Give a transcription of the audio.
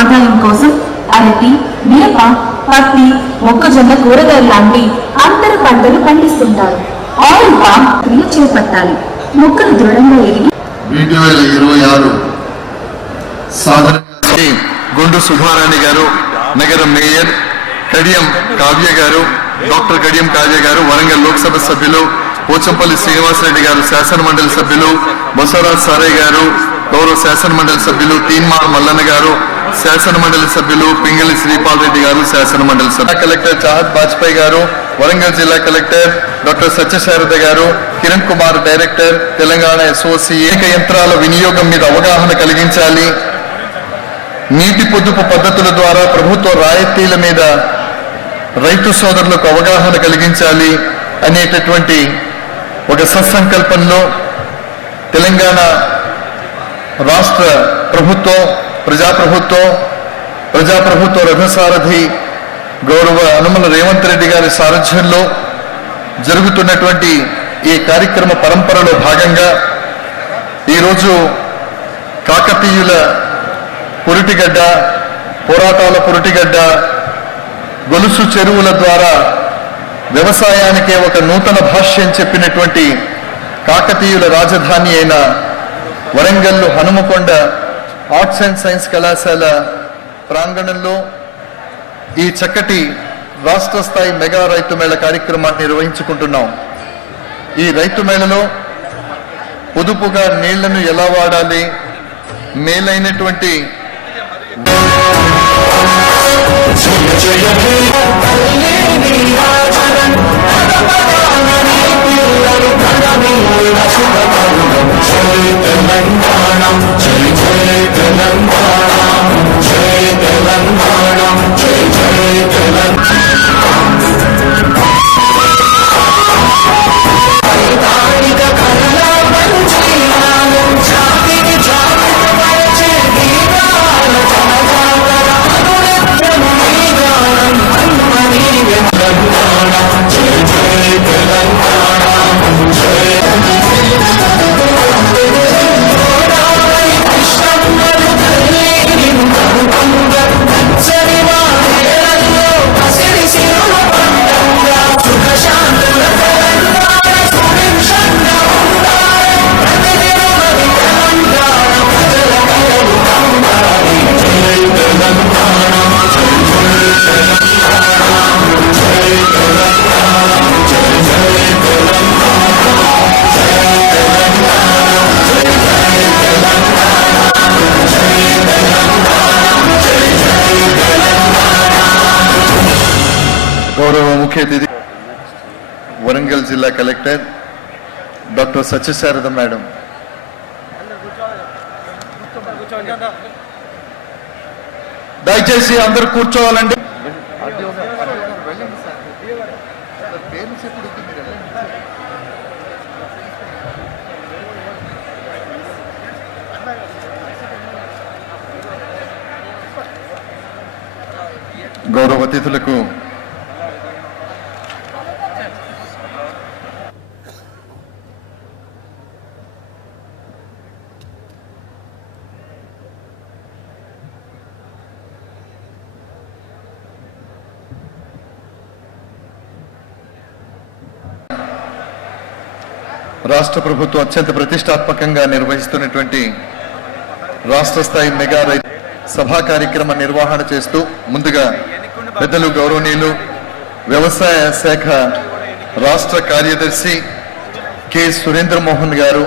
ఆదాయం కోసం అరటి, మిరప, పత్తి, మొక్కజొన్న, కూరగాయలు లాంటి అంతర పంటలు పండిస్తుంటారు. ఆయిల్ పామ్ క్రియ చేపట్టాలి. మొక్కలు దృఢంగా ఎదిగి 2026 సాధన గుండు సుధారాణి గారు, నగర మేయర్ కడియం కావ్య గారు, డాక్టర్ కడియం కావ్య గారు, వరంగల్ లోక్సభ సభ్యులు పోచంపల్లి శ్రీనివాసరెడ్డి గారు, శాసన మండలి సభ్యులు బసవరాజ్ సారయ్య గారు, గౌరవ శాసన మండలి సభ్యులు తీన్మార్ మల్లన్న గారు, శాసన మండలి సభ్యులు పింగళి శ్రీపాల్ రెడ్డి గారు, శాసన మండలి సభ్యులు కలెక్టర్ చాహద్ బాజ్పాయ్ గారు, వరంగల్ జిల్లా కలెక్టర్ డాక్టర్ సత్యశారద గారు, కిరణ్ కుమార్ డైరెక్టర్ తెలంగాణ ఎస్ఓసి. ఏక యంత్రాల వినియోగం మీద అవగాహన కలిగించాలి. నీటి పొదుపు పద్ధతుల ద్వారా ప్రభుత్వ రాయితీల మీద రైతు సోదరులకు అవగాహన కలిగించాలి అనేటటువంటి ఒక సత్సంకల్పంలో తెలంగాణ రాష్ట్ర ప్రభుత్వం, ప్రజాప్రభుత్వ రథసారథి గౌరవ యనమల రేవంత్ రెడ్డి గారి సారథ్యంలో జరుగుతున్నటువంటి ఈ కార్యక్రమ పరంపరలో భాగంగా ఈరోజు కాకతీయుల పురిటిగడ్డ, పోరాటాల పురిటిగడ్డ, గొలుసు చెరువుల ద్వారా వ్యవసాయానికే ఒక నూతన భాష్యం చెప్పినటువంటి కాకతీయుల రాజధాని అయిన Warangal Hanumakonda arts and science కళాశాల ప్రాంగణంలో ఈ చక్కటి రాష్ట్ర స్థాయి మెగా రైతు మేళ కార్యక్రమాన్ని నిర్వహించుకుంటున్నాం. ఈ రైతు మేళలో పొదుపుగా నీళ్లను ఎలా వాడాలి, మేలైనటువంటి గౌరవ ముఖ్య అతిథి వరంగల్ జిల్లా కలెక్టర్ డాక్టర్ సత్యశారద మేడం, దయచేసి అందరూ కూర్చోవాలండి. గౌరవ అతిథులకు రాష్ట్ర ప్రభుత్వం అత్యంత ప్రతిష్టాత్మకంగా నిర్వహిస్తున్నటువంటి రాష్ట్ర స్థాయి మెగా రైతు సభా కార్యక్రమ నిర్వహణ చేస్తూ ముందుగా పెద్దలు గౌరవనీయులు వ్యవసాయ శాఖ రాష్ట్ర కార్యదర్శి కె సురేంద్ర మోహన్ గారు,